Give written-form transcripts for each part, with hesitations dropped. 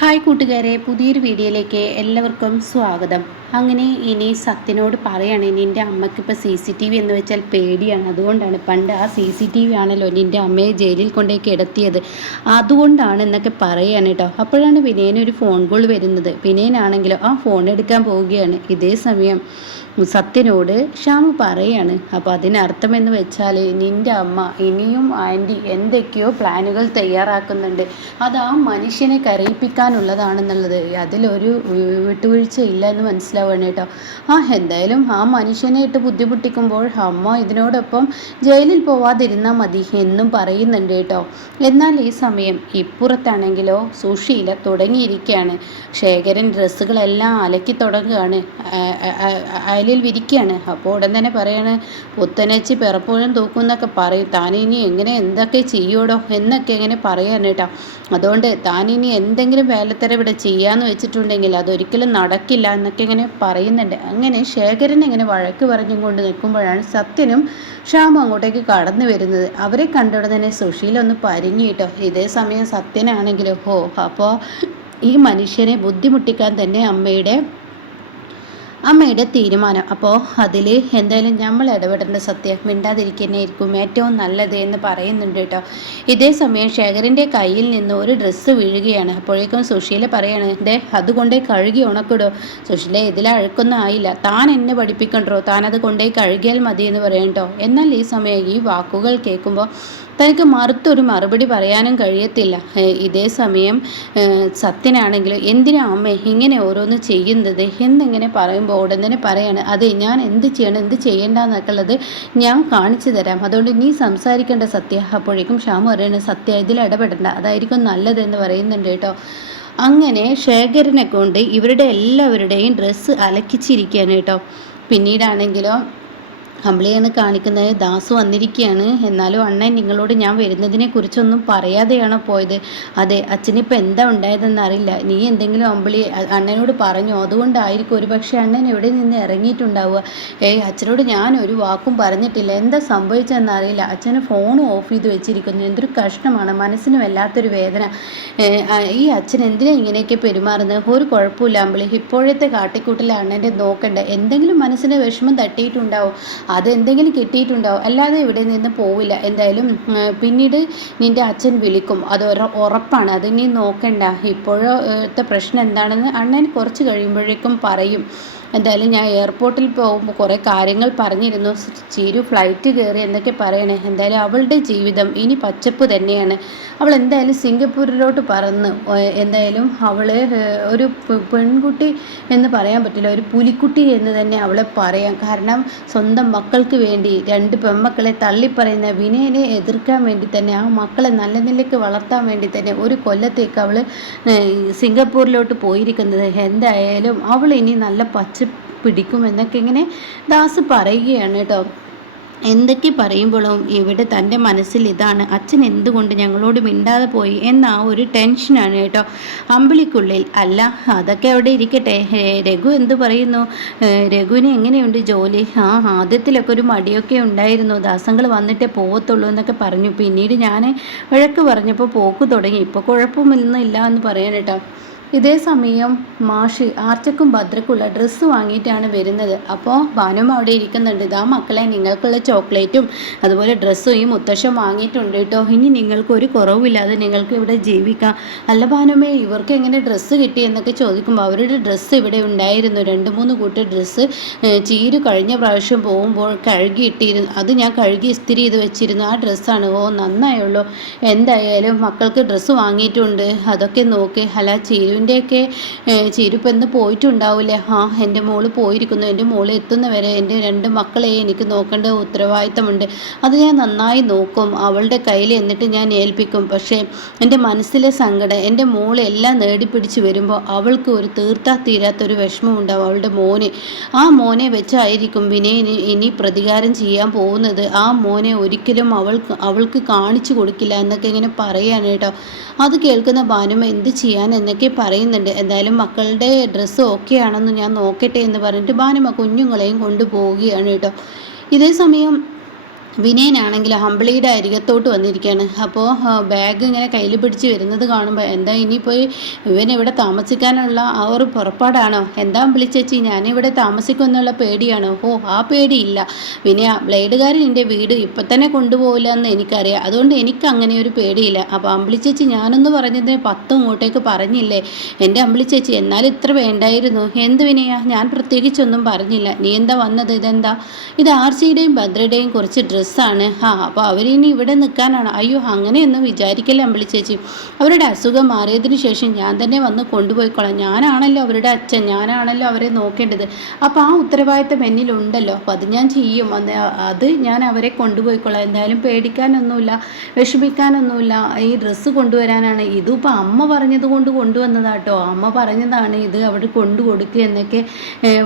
Hi കൂട്ടുകാരെ, പുതിയൊരു വീഡിയോയിലേക്ക് എല്ലാവർക്കും സ്വാഗതം. അങ്ങനെ ഇനി സത്യനോട് പറയാണ്, നിൻ്റെ അമ്മയ്ക്കിപ്പോൾ CCTV എന്ന് വെച്ചാൽ പേടിയാണ്. അതുകൊണ്ടാണ് പണ്ട് ആ CCTV ആണല്ലോ നിൻ്റെ അമ്മയെ ജയിലിൽ കൊണ്ടേ കിടത്തിയത്, അതുകൊണ്ടാണ് എന്നൊക്കെ പറയാണ് കേട്ടോ. അപ്പോഴാണ് വിനയനൊരു ഫോൺ കോൾ വരുന്നത്. വിനയനാണെങ്കിലോ ആ ഫോൺ എടുക്കാൻ പോവുകയാണ്. ഇതേ സമയം സത്യനോട് ശ്യാമു പറയാണ്, അപ്പോൾ അതിനർത്ഥം എന്ന് വെച്ചാൽ നിൻ്റെ അമ്മ ഇനിയും ആൻറ്റി എന്തൊക്കെയോ പ്ലാനുകൾ തയ്യാറാക്കുന്നുണ്ട്. അത് ആ മനുഷ്യനെ കരയിപ്പിക്കാനുള്ളതാണെന്നുള്ളത് അതിലൊരു വിട്ടുവീഴ്ച ഇല്ല എന്ന് മനസ്സിലാവുകയാണ് കേട്ടോ. എന്തായാലും ആ മനുഷ്യനെ ഇട്ട് ബുദ്ധിമുട്ടിക്കുമ്പോൾ അമ്മ ഇതിനോടൊപ്പം ജയിലിൽ പോവാതിരുന്നാൽ മതി എന്നും പറയുന്നുണ്ട് കേട്ടോ. എന്നാൽ ഈ സമയം ഇപ്പുറത്താണെങ്കിലോ സുശീല തുടങ്ങിയിരിക്കുകയാണ്. ശേഖരൻ ഡ്രസ്സുകളെല്ലാം അലക്കി തുടങ്ങുകയാണ്, അയലിൽ വിരിക്കുകയാണ്. അപ്പോൾ ഉടൻ തന്നെ പറയാണ്, പുത്തനച്ചി പിറപ്പോഴും തൂക്കുന്നൊക്കെ പറയും, താനിനി എങ്ങനെ എന്തൊക്കെ ചെയ്യൂടോ എന്നൊക്കെ എങ്ങനെ പറയാൻ കേട്ടോ. അതുകൊണ്ട് താനിനി എന്തെങ്കിലും വേലത്തര ഇവിടെ ചെയ്യാന്ന് വെച്ചിട്ടുണ്ടെങ്കിൽ അതൊരിക്കലും നടക്കില്ല എന്നൊക്കെ ഇങ്ങനെ പറയുന്നുണ്ട്. അങ്ങനെ ശേഖരൻ ഇങ്ങനെ വഴക്ക് പറഞ്ഞും കൊണ്ട് നിൽക്കുമ്പോഴാണ് സത്യനും ശ്യാമും അങ്ങോട്ടേക്ക് കടന്നു വരുന്നത്. അവരെ കണ്ടോടെ തന്നെ സുശീല ഒന്ന് പരിഞ്ഞു കേട്ടോ. ഇതേ സമയം സത്യനാണെങ്കിലും അപ്പോൾ ഈ മനുഷ്യനെ ബുദ്ധിമുട്ടിക്കാൻ തന്നെ അമ്മയുടെ തീരുമാനം. അപ്പോൾ അതിൽ എന്തായാലും നമ്മൾ ഇടപെടേണ്ട, സത്യം മിണ്ടാതിരിക്കുന്നതായിരിക്കും ഏറ്റവും നല്ലത് എന്ന് പറയുന്നുണ്ട് കേട്ടോ. ഇതേ സമയം ശേഖരൻ്റെ കയ്യിൽ നിന്ന് ഒരു ഡ്രസ്സ് വീഴുകയാണ്. അപ്പോഴേക്കും സുശീല പറയാണ്, അതുകൊണ്ടേ കഴുകി ഉണക്കിടോ. സുശീല ഇതിൽ അഴുക്കൊന്നും ആയില്ല, താൻ എന്നെ പഠിപ്പിക്കണ്ടോ, താനത് കൊണ്ടേ കഴുകിയാൽ മതി എന്ന് പറയട്ടോ. എന്നാൽ ഈ സമയം ഈ വാക്കുകൾ കേൾക്കുമ്പോൾ തനിക്ക് മറുത്തൊരു മറുപടി പറയാനും കഴിയത്തില്ല. ഇതേ സമയം സത്യനാണെങ്കിൽ എന്തിനാ അമ്മ ഇങ്ങനെ ഓരോന്ന് ചെയ്യുന്നത് എന്നിങ്ങനെ പറയുമ്പോൾ ഉടൻ തന്നെ പറയാണ്, അതെ ഞാൻ എന്ത് ചെയ്യണം എന്ത് ചെയ്യേണ്ടെന്നൊക്കെ ഉള്ളത് ഞാൻ കാണിച്ചു തരാം, അതുകൊണ്ട് നീ സംസാരിക്കേണ്ട സത്യ. അപ്പോഴേക്കും ശ്യാമു പറയണ, സത്യ ഇതിൽ ഇടപെടണ്ട, അതായിരിക്കും നല്ലതെന്ന് പറയുന്നുണ്ട് കേട്ടോ. അങ്ങനെ ശേഖരനെ കൊണ്ട് ഇവരുടെ എല്ലാവരുടെയും ഡ്രസ്സ് അലക്കിച്ചിരിക്കുകയാണ് കേട്ടോ. പിന്നീടാണെങ്കിലോ അമ്പിളിയാണ് കാണിക്കുന്നത്. ദാസു വന്നിരിക്കുകയാണ്. എന്നാലും അണ്ണൻ നിങ്ങളോട് ഞാൻ വരുന്നതിനെ കുറിച്ചൊന്നും പറയാതെയാണോ പോയത്? അതെ, അച്ഛനിപ്പോൾ എന്താ ഉണ്ടായതെന്ന് അറിയില്ല. നീ എന്തെങ്കിലും അമ്പിളി അണ്ണനോട് പറഞ്ഞോ? അതുകൊണ്ടായിരിക്കും ഒരു പക്ഷേ അണ്ണൻ എവിടെ നിന്ന് ഇറങ്ങിയിട്ടുണ്ടാവുക. അച്ഛനോട് ഞാൻ ഒരു വാക്കും പറഞ്ഞിട്ടില്ല, എന്താ സംഭവിച്ചതെന്ന് അറിയില്ല. അച്ഛന് ഫോൺ ഓഫ് ചെയ്ത് വെച്ചിരിക്കുന്നു. എന്തൊരു കഷ്ടമാണ്, മനസ്സിന് വല്ലാത്തൊരു വേദന. ഈ അച്ഛൻ എന്തിനാ ഇങ്ങനെയൊക്കെ പെരുമാറുന്നത്? ഒരു കുഴപ്പമില്ല അമ്പിളി, ഇപ്പോഴത്തെ കാട്ടിക്കൂട്ടിലെ അണ്ണൻ്റെ നോക്കണ്ട, എന്തെങ്കിലും മനസ്സിന് വിഷമം തട്ടിയിട്ടുണ്ടാവും, അതെന്തെങ്കിലും കിട്ടിയിട്ടുണ്ടാവും, അല്ലാതെ ഇവിടെ നിന്ന് പോവില്ല. എന്തായാലും പിന്നീട് നിൻ്റെ അച്ഛൻ വിളിക്കും, അത് ഉറപ്പാണ്, അത് നീ നോക്കണ്ട. ഇപ്പോഴത്തെ പ്രശ്നം എന്താണെന്ന് അണ്ണൻ കുറച്ച് കഴിയുമ്പോഴേക്കും പറയും. എന്തായാലും ഞാൻ എയർപോർട്ടിൽ പോകുമ്പോൾ കുറേ കാര്യങ്ങൾ പറഞ്ഞിരുന്നു. ചീരു ഫ്ലൈറ്റ് കയറി എന്നൊക്കെ പറയണേ. എന്തായാലും അവളുടെ ജീവിതം ഇനി പച്ചപ്പ് തന്നെയാണ്. അവൾ എന്തായാലും സിംഗപ്പൂരിലോട്ട് പറന്ന്, എന്തായാലും അവൾ ഒരു പെൺകുട്ടി എന്ന് പറയാൻ പറ്റില്ല, ഒരു പുലിക്കുട്ടി എന്ന് തന്നെ അവളെ പറയാം. കാരണം സ്വന്തം മക്കൾക്ക് വേണ്ടി രണ്ട് പെൺമക്കളെ തള്ളിപ്പറയുന്ന വിനയനെ എതിർക്കാൻ വേണ്ടി തന്നെ, ആ മക്കളെ നല്ല നിലയ്ക്ക് വളർത്താൻ വേണ്ടി തന്നെ ഒരു കൊല്ലത്തേക്ക് അവൾ സിംഗപ്പൂരിലോട്ട് പോയിരിക്കുന്നത്. എന്തായാലും അവൾ ഇനി നല്ല പിടിക്കുമെന്നൊക്കെ ഇങ്ങനെ ദാസ് പറയുകയാണ് കേട്ടോ. എന്തൊക്കെ പറയുമ്പോഴും ഇവിടെ തൻ്റെ മനസ്സിൽ ഇതാണ്, അച്ഛൻ എന്തുകൊണ്ട് ഞങ്ങളോട് മിണ്ടാതെ പോയി എന്ന ഒരു ടെൻഷനാണ് കേട്ടോ അമ്പിളിക്കുള്ളിൽ. അല്ല അതൊക്കെ അവിടെ ഇരിക്കട്ടെ, രഘു എന്ത് പറയുന്നു? രഘുവിന് എങ്ങനെയുണ്ട് ജോലി? ആദ്യത്തിലൊക്കെ ഒരു മടിയൊക്കെ ഉണ്ടായിരുന്നു, ദാസങ്ങൾ വന്നിട്ടേ പോകത്തുള്ളൂ എന്നൊക്കെ പറഞ്ഞു. പിന്നീട് ഞാൻ വഴക്ക് പറഞ്ഞപ്പോൾ പോക്ക് തുടങ്ങി, ഇപ്പോൾ കുഴപ്പമൊന്നും ഇല്ല എന്ന് പറയാൻ കേട്ടോ. ഇതേ സമയം മാഷി ആർച്ചക്കും ഭദ്രക്കുള്ള ഡ്രസ്സ് വാങ്ങിയിട്ടാണ് വരുന്നത്. അപ്പോൾ ഭാനുമ്മ അവിടെ ഇരിക്കുന്നുണ്ട്. ഇതാ മക്കളെ, നിങ്ങൾക്കുള്ള ചോക്ലേറ്റും അതുപോലെ ഡ്രസ്സും ഈ മുത്തശ്ശൻ വാങ്ങിയിട്ടുണ്ട് കേട്ടോ. ഇനി നിങ്ങൾക്ക് ഒരു കുറവില്ലാതെ നിങ്ങൾക്ക് ഇവിടെ ജീവിക്കാം. അല്ല ഭാനുമ്മേ, ഇവർക്ക് എങ്ങനെ ഡ്രസ്സ് കിട്ടി എന്നൊക്കെ ചോദിക്കുമ്പോൾ അവരുടെ ഡ്രസ്സ് ഇവിടെ ഉണ്ടായിരുന്നു, 2-3 കൂട്ടർ ഡ്രസ്സ്. ചീരു കഴിഞ്ഞ പ്രാവശ്യം പോകുമ്പോൾ കഴുകിയിട്ടിരുന്നു, അത് ഞാൻ കഴുകി ഇസ്തിരി ചെയ്ത് വെച്ചിരുന്നു, ആ ഡ്രസ്സാണ്. നന്നായുള്ളൂ. എന്തായാലും മക്കൾക്ക് ഡ്രസ്സ് വാങ്ങിയിട്ടുണ്ട്, അതൊക്കെ നോക്ക്. അല്ല ചീരുവിൻ്റെയൊക്കെ ചീരുപ്പം എന്ന് പോയിട്ടുണ്ടാവില്ലേ? എൻ്റെ മോള് പോയിരിക്കുന്നു. എൻ്റെ മോള് എത്തുന്നവരെ എൻ്റെ 2 മക്കളെ എനിക്ക് നോക്കേണ്ട ഉത്തരവാദിത്തമുണ്ട്, അത് ഞാൻ നന്നായി നോക്കും, അവളുടെ കയ്യിൽ എന്നിട്ട് ഞാൻ ഏൽപ്പിക്കും. പക്ഷേ എൻ്റെ മനസ്സിലെ സങ്കടം, എൻ്റെ മോളെ എല്ലാം നേടിപ്പിടിച്ച് വരുമ്പോൾ അവൾക്ക് ഒരു തീരാത്തൊരു വിഷമമുണ്ടാവും അവളുടെ മോനെ. ആ മോനെ വെച്ചായിരിക്കും വിനയന് ഇനി പ്രതികാരം ചെയ്യാൻ പോകുന്നത്. ആ മോനെ ഒരിക്കലും അവൾക്ക് കാണിച്ചു കൊടുക്കില്ല എന്നൊക്കെ ഇങ്ങനെ പറയാണ് കേട്ടോ. അത് കേൾക്കുന്ന ഭാനുമ്മ എന്ത് ചെയ്യാൻ എന്നൊക്കെ പറയുന്നുണ്ട്. എന്തായാലും മക്കളുടെ ഡ്രസ്സ് ഓക്കെ ആണെന്ന് ഞാൻ നോക്കട്ടെ എന്ന് പറഞ്ഞിട്ട് ഭാനുമ്മ കുഞ്ഞുങ്ങളെയും കൊണ്ടുപോവുകയാണ് കേട്ടോ. ഇതേ സമയം വിനയനാണെങ്കിൽ അമ്പിളിയുടെ അരികത്തോട്ട് വന്നിരിക്കുകയാണ്. അപ്പോൾ ബാഗ് ഇങ്ങനെ കയ്യിൽ പിടിച്ച് വരുന്നത് കാണുമ്പോൾ എന്താ ഇനിയിപ്പോൾ ഇവൻ ഇവിടെ താമസിക്കാനുള്ള ആ ഒരു പുറപ്പാടാണോ? എന്താ അമ്പിളി ചേച്ചി, ഞാനിവിടെ താമസിക്കുമെന്നുള്ള പേടിയാണോ? ഓ, ആ പേടിയില്ല വിനയ, ബ്ലേഡുകാരൻ എൻ്റെ വീട് ഇപ്പം തന്നെ കൊണ്ടുപോകില്ല എന്ന് എനിക്കറിയാം. അതുകൊണ്ട് എനിക്ക് അങ്ങനെ ഒരു പേടിയില്ല. അപ്പോൾ അമ്പിളി ചേച്ചി, ഞാനൊന്ന് പറഞ്ഞതിന് 10 ഇങ്ങോട്ടേക്ക് പറഞ്ഞില്ലേ എൻ്റെ അമ്പിളി ചേച്ചി? എന്നാലും ഇത്ര വേണ്ടായിരുന്നു. എന്ത് വിനയ, ഞാൻ പ്രത്യേകിച്ചൊന്നും പറഞ്ഞില്ല. നീ എന്താ വന്നത്? ഇതെന്താ? ഇത് ആർസിയുടെയും ഭദ്രയുടെയും കുറച്ച് ഡ്രസ്സാണ്. അപ്പോൾ അവരിനി ഇവിടെ നിൽക്കാനാണ്? അയ്യോ, അങ്ങനെയൊന്നും വിചാരിക്കല്ലേ അമ്പിളി ചേച്ചി. അവരുടെ അസുഖം മാറിയതിന് ശേഷം ഞാൻ തന്നെ വന്ന് കൊണ്ടുപോയിക്കോളാം. ഞാനാണല്ലോ അവരുടെ അച്ഛൻ, ഞാനാണല്ലോ അവരെ നോക്കേണ്ടത്. അപ്പോൾ ആ ഉത്തരവാദിത്തം എന്നിലുണ്ടല്ലോ. അപ്പോൾ അത് ഞാൻ ചെയ്യും. അത് ഞാൻ അവരെ കൊണ്ടുപോയിക്കോളാം. എന്തായാലും പേടിക്കാനൊന്നുമില്ല, വിഷമിക്കാനൊന്നുമില്ല. ഈ ഡ്രസ്സ് കൊണ്ടുവരാനാണ്. ഇതിപ്പോൾ അമ്മ പറഞ്ഞത് കൊണ്ട് കൊണ്ടുവന്നതാട്ടോ. അമ്മ പറഞ്ഞതാണ് ഇത് അവിടെ കൊണ്ടു കൊടുക്കുക എന്നൊക്കെ,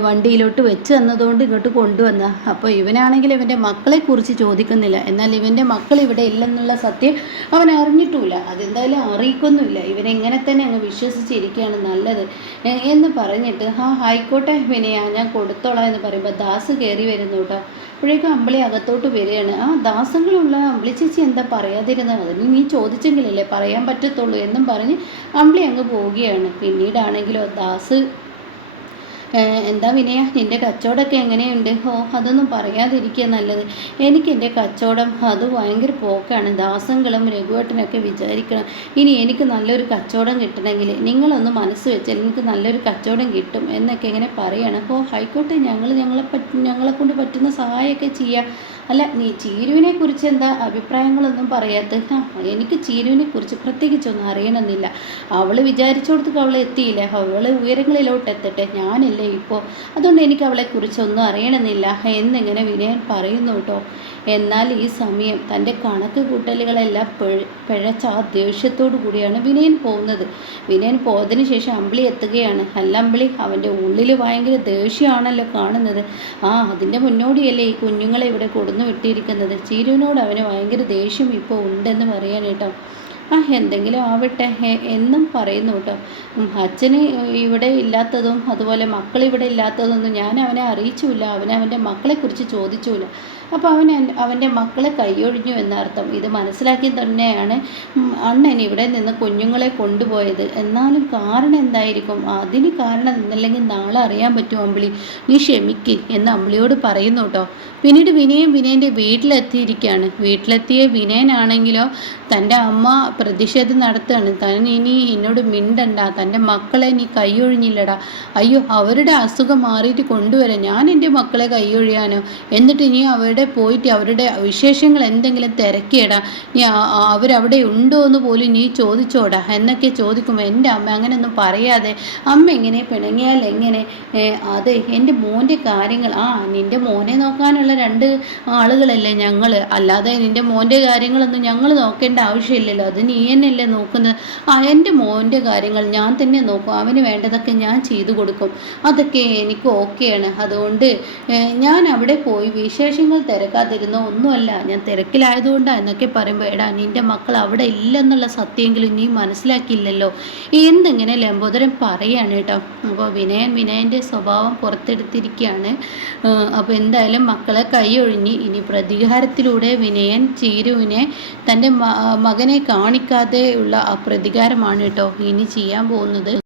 വണ്ടിയിലോട്ട് വെച്ച് തന്നതുകൊണ്ട് ഇങ്ങോട്ട് കൊണ്ടുവന്ന. അപ്പോൾ ഇവനാണെങ്കിൽ ഇവൻ്റെ മക്കളെക്കുറിച്ച് ചോദിക്കുന്നില്ല. എന്നാൽ ഇവൻ്റെ മക്കൾ ഇവിടെ ഇല്ലെന്നുള്ള സത്യം അവൻ അറിഞ്ഞിട്ടുമില്ല. അതെന്തായാലും അറിയിക്കൊന്നുമില്ല. ഇവനെങ്ങനെ തന്നെ അങ്ങ് വിശ്വസിച്ചിരിക്കുകയാണ് നല്ലത് എന്ന് പറഞ്ഞിട്ട് ആയിക്കോട്ടെ വിനയ, ഞാൻ കൊടുത്തോളാം എന്ന് പറയുമ്പോൾ ദാസ് കയറി വരുന്നു കേട്ടോ. അപ്പോഴേക്കും അമ്പിളി അകത്തോട്ട് വരികയാണ്. ദാസങ്ങളുള്ള അമ്പിളി ചേച്ചി എന്താ പറയാതിരുന്നത്? അതിന് നീ ചോദിച്ചെങ്കിലല്ലേ പറയാൻ പറ്റത്തുള്ളൂ എന്നും പറഞ്ഞ് അമ്പിളി അങ്ങ് പോവുകയാണ്. പിന്നീടാണെങ്കിലോ ദാസ്, എന്താ വിനയ, നിൻ്റെ കച്ചവടമൊക്കെ എങ്ങനെയുണ്ട്? അതൊന്നും പറയാതിരിക്കുക നല്ലത്. എനിക്ക് എൻ്റെ കച്ചവടം അത് ഭയങ്കര പോക്കാണ്. ദാസങ്ങളും രഘുവേട്ടനൊക്കെ വിചാരിക്കണം ഇനി എനിക്ക് നല്ലൊരു കച്ചവടം കിട്ടണമെങ്കിൽ നിങ്ങളൊന്ന് മനസ്സ് വെച്ചാൽ എനിക്ക് നല്ലൊരു കച്ചവടം കിട്ടും എന്നൊക്കെ ഇങ്ങനെ പറയണം. ആയിക്കോട്ടെ, ഞങ്ങളെ കൊണ്ട് പറ്റുന്ന സഹായമൊക്കെ ചെയ്യാം. അല്ല, നീ ചീരുവിനെ കുറിച്ച് എന്താ അഭിപ്രായങ്ങളൊന്നും പറയാത്ത? എനിക്ക് ചീരുവിനെ കുറിച്ച് പ്രത്യേകിച്ചൊന്നും അറിയണമെന്നില്ല. അവൾ വിചാരിച്ചോടത്തേക്ക് അവൾ എത്തിയില്ല. അവൾ ഉയരങ്ങളിലോട്ട് എത്തട്ടെ, ഞാനല്ലേ ഇപ്പോൾ. അതുകൊണ്ട് എനിക്ക് അവളെക്കുറിച്ചൊന്നും അറിയണമെന്നില്ല എന്നിങ്ങനെ വിനയൻ പറയുന്നു കേട്ടോ. എന്നാൽ ഈ സമയം തൻ്റെ കണക്ക് കൂട്ടലുകളെല്ലാം പിഴച്ച ആ ദേഷ്യത്തോടു കൂടിയാണ് വിനയൻ പോകുന്നത്. വിനയൻ പോയതിന് ശേഷം അമ്പിളി എത്തുകയാണ്. അല്ല അമ്പിളി, അവൻ്റെ ഉള്ളിൽ ഭയങ്കര ദേഷ്യമാണല്ലോ കാണുന്നത്. അതിൻ്റെ മുന്നോടിയല്ലേ ഈ കുഞ്ഞുങ്ങളെ ഇവിടെ കൊടുന്നു വിട്ടിരിക്കുന്നത്. ചീരുവിനോട് അവന് ഭയങ്കര ദേഷ്യം ഇപ്പോൾ ഉണ്ടെന്ന് പറയാൻ കേട്ടോ. എന്തെങ്കിലും ആവട്ടെ എന്നും പറയുന്നു കേട്ടോ. അച്ഛന് ഇവിടെ ഇല്ലാത്തതും അതുപോലെ മക്കൾ ഇവിടെ ഇല്ലാത്തതൊന്നും ഞാൻ അവനെ അറിയിച്ചുമില്ല. അവൻ്റെ മക്കളെക്കുറിച്ച് ചോദിച്ചുമില്ല. അപ്പോൾ അവൻ്റെ മക്കളെ കൈയൊഴിഞ്ഞു എന്നർത്ഥം. ഇത് മനസ്സിലാക്കി തന്നെയാണ് അണ്ണൻ ഇവിടെ നിന്ന് കുഞ്ഞുങ്ങളെ കൊണ്ടുപോയത്. എന്നാലും കാരണം എന്തായിരിക്കും? അതിന് കാരണം ഇന്നല്ലെങ്കിൽ നാളെ അറിയാൻ പറ്റും അമ്പിളി. നീ ക്ഷമിക്ക് എന്ന് അമ്പിളിയോട് പറയുന്നു കേട്ടോ. പിന്നീട് വിനയൻ്റെ വീട്ടിലെത്തിയിരിക്കുകയാണ്. വീട്ടിലെത്തിയ വിനയനാണെങ്കിലോ തൻ്റെ അമ്മ പ്രതിഷേധം നടത്തുകയാണ്. താൻ ഇനി എന്നോട് മിണ്ടണ്ട, തൻ്റെ മക്കളെ നീ കൈയൊഴിഞ്ഞില്ലടാ. അയ്യോ, അവരുടെ അസുഖം മാറിയിട്ട് കൊണ്ടുവരാം. ഞാൻ എൻ്റെ മക്കളെ കൈയൊഴിയാനോ? എന്നിട്ട് ഇനി അവരുടെ പോയിട്ട് അവരുടെ വിശേഷങ്ങൾ എന്തെങ്കിലും തിരക്കിയടാ. നീ അവരവിടെ ഉണ്ടോ എന്ന് പോലും നീ ചോദിച്ചോടാ എന്നൊക്കെ ചോദിക്കുമ്പോൾ എൻ്റെ അമ്മ അങ്ങനെയൊന്നും പറയാതെ, അമ്മ എങ്ങനെ പിണങ്ങിയാൽ എങ്ങനെ? അതെ, എൻ്റെ മോൻ്റെ കാര്യങ്ങൾ, നിൻ്റെ മോനെ നോക്കാനുള്ള 2 ആളുകളല്ലേ ഞങ്ങൾ. അല്ലാതെ നിൻ്റെ മോൻ്റെ കാര്യങ്ങളൊന്നും ഞങ്ങൾ നോക്കേണ്ട ആവശ്യമില്ലല്ലോ. അത് നീ തന്നെയല്ലേ നോക്കുന്നത്. എൻ്റെ മോൻ്റെ കാര്യങ്ങൾ ഞാൻ തന്നെ നോക്കും. അവന് വേണ്ടതൊക്കെ ഞാൻ ചെയ്തു കൊടുക്കും. അതൊക്കെ എനിക്ക് ഓക്കെയാണ്. അതുകൊണ്ട് ഞാൻ അവിടെ പോയി വിശേഷങ്ങൾ തിരക്കാതിരുന്നോ ഒന്നുമല്ല, ഞാൻ തിരക്കിലായതുകൊണ്ടാണ് എന്നൊക്കെ പറയുമ്പോൾ, എടാ നിൻ്റെ മക്കൾ അവിടെ ഇല്ലെന്നുള്ള സത്യമെങ്കിലും നീ മനസ്സിലാക്കിയില്ലല്ലോ എന്തെങ്ങനെ ലംബോദരൻ പറയാണ് കേട്ടോ. അപ്പോൾ വിനയൻ്റെ സ്വഭാവം പുറത്തെടുത്തിരിക്കുകയാണ്. അപ്പോൾ എന്തായാലും മക്കളെ കൈയൊഴിഞ്ഞ് ഇനി പ്രതികാരത്തിലൂടെ വിനയൻ ചീരുവിനെ തൻ്റെ മകനെ കാണിക്കാതെ ഉള്ള ആ പ്രതികാരമാണ് കേട്ടോ ഇനി ചെയ്യാൻ പോകുന്നത്.